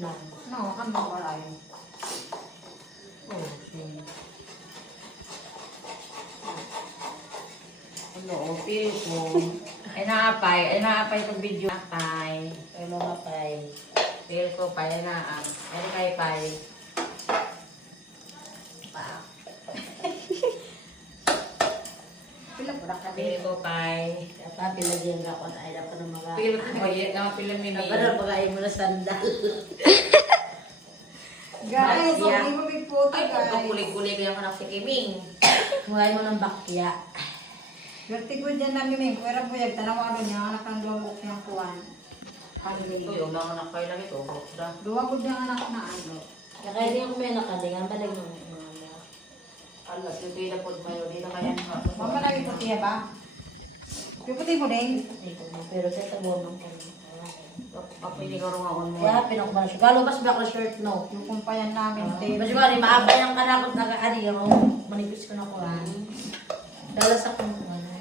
lang. No, kami wala yun. Okay. Ano, feel ko. Ay naapay itong video. Apay. Ay mga pay. Feel ko, pay na ay kay pay. Pa. Pila po na kami. Feel ko, pay. Kaya pilagyan ka ko ay dapat ng mga... Feel ko, pay. Nakapila mi mi. Dapat pagkain mo na sandal. Guys, Bakya. hindi mo may photo, Ay, guys. pagkakulig-kulig ko yung anak si Kiming. Kumain mo ng bakya. Vertigo dyan namin may kuwera po yung tanawagan niya, anak ng duwag niyang kuwan. Ito yung mga anak kayo lang ito. Duwag niyang anak na ano. Kaya din ako may nakadingan, balag ng mga... Alam, dito yung napod mayo. Dito kaya nga. Mama lagi puti ba? Puti mo din. Pero sa tabo ng kanya. Ako hindi ka rungaon mo. Kaya pinakman siya. Galo bas ba shirt no? Yung kumpayan namin, te. Mas ba rin maabay ang kanakot na kaari yung manipis ko na ko. Dala sa kung ano.